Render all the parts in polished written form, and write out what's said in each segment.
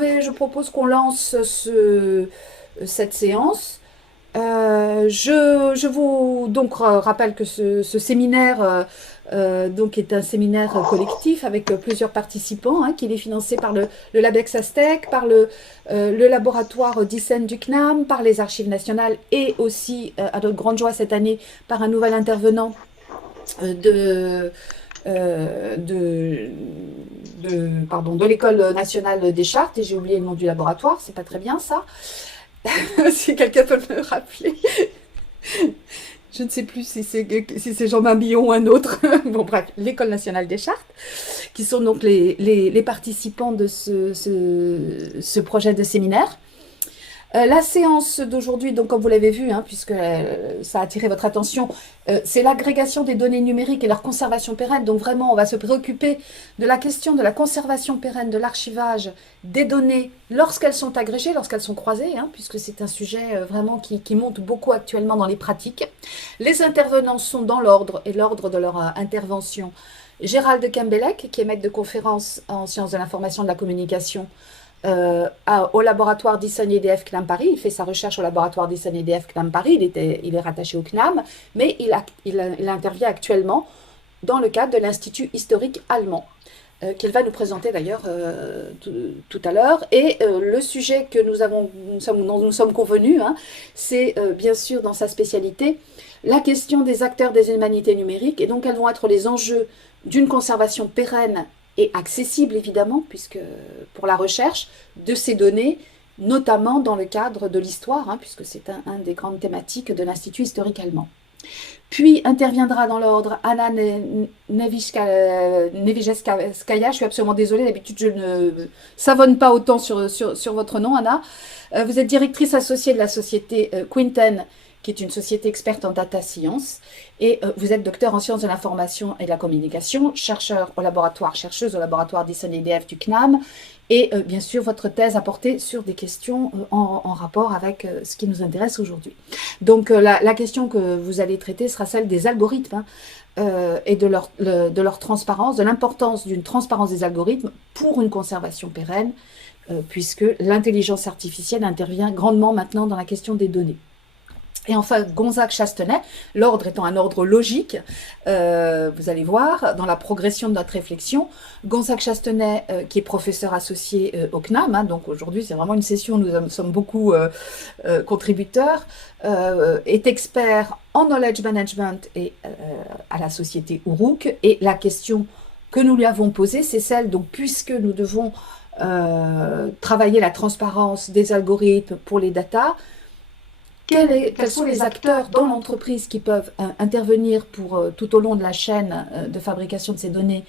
je propose qu'on lance cette séance. Je vous donc rappelle que ce séminaire donc est un séminaire collectif avec plusieurs participants, hein, qu'il est financé par le LabEx Aztec, par le laboratoire d'ICEN du CNAM, par les Archives nationales et aussi, à notre grande joie cette année, par un nouvel intervenant de, pardon, de l'École nationale des chartes, et j'ai oublié le nom du laboratoire, c'est pas très bien ça. Si quelqu'un peut me rappeler. Je ne sais plus si c'est Jean Mabillon ou un autre. Bon, bref, l'École nationale des chartes, qui sont donc les participants de ce projet de séminaire. La séance d'aujourd'hui, donc comme vous l'avez vu, hein, puisque ça a attiré votre attention, c'est l'agrégation des données numériques et leur conservation pérenne. Donc vraiment, on va se préoccuper de la question de la conservation pérenne, de l'archivage des données lorsqu'elles sont agrégées, lorsqu'elles sont croisées, hein, puisque c'est un sujet vraiment qui monte beaucoup actuellement dans les pratiques. Les intervenants sont dans l'ordre et l'ordre de leur intervention. Gérald Kembelec, qui est maître de conférence en sciences de l'information et de la communication, au laboratoire d'ICEN-EDF CNAM Paris. Il fait sa recherche au laboratoire d'ICEN-EDF CNAM Paris. Il est rattaché au CNAM, mais il intervient actuellement dans le cadre de l'Institut historique allemand, qu'il va nous présenter d'ailleurs tout à l'heure. Et le sujet que dont nous sommes convenus, hein, c'est bien sûr dans sa spécialité la question des acteurs des humanités numériques. Et donc, quels vont être les enjeux d'une conservation pérenne et accessible évidemment, puisque pour la recherche de ces données, notamment dans le cadre de l'histoire, hein, puisque c'est un des grandes thématiques de l'Institut historique allemand. Puis interviendra dans l'ordre Anna Nevijevskaya. Je suis absolument désolée, d'habitude je ne savonne pas autant sur votre nom, Anna. Vous êtes directrice associée de la société Quinten, qui est une société experte en data science, et vous êtes docteur en sciences de l'information et de la communication, chercheuse au laboratoire d'ICEN-EDF du CNAM, et bien sûr votre thèse a porté sur des questions en rapport avec ce qui nous intéresse aujourd'hui. Donc la question que vous allez traiter sera celle des algorithmes, hein, et de leur transparence, de l'importance d'une transparence des algorithmes pour une conservation pérenne, puisque l'intelligence artificielle intervient grandement maintenant dans la question des données. Et enfin, Gonzague Chastenay, l'ordre étant un ordre logique, vous allez voir, dans la progression de notre réflexion, Gonzague Chastenay, qui est professeur associé au CNAM, hein, donc aujourd'hui c'est vraiment une session où nous sommes beaucoup contributeurs, est expert en knowledge management et à la société Uruk. Et la question que nous lui avons posée, c'est celle, donc puisque nous devons travailler la transparence des algorithmes pour les datas, quels sont les acteurs dans l'entreprise qui peuvent intervenir pour tout au long de la chaîne de fabrication de ces données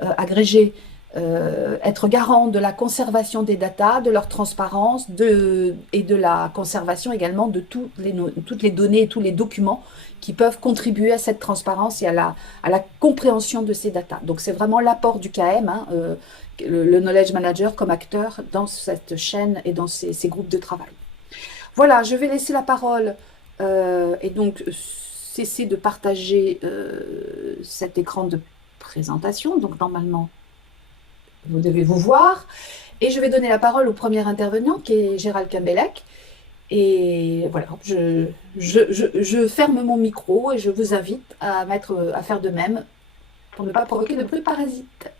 agrégées, être garant de la conservation des datas, de leur transparence et de la conservation également de toutes les données et tous les documents qui peuvent contribuer à cette transparence et à la compréhension de ces datas. Donc c'est vraiment l'apport du KM, hein, le Knowledge Manager comme acteur dans cette chaîne et dans ces groupes de travail. Voilà, je vais laisser la parole et donc cesser de partager cet écran de présentation. Donc normalement, vous devez vous voir. Et je vais donner la parole au premier intervenant qui est Gérald Kembelec. Et voilà, je ferme mon micro et je vous invite à faire de même pour ne pas provoquer de bruit parasite.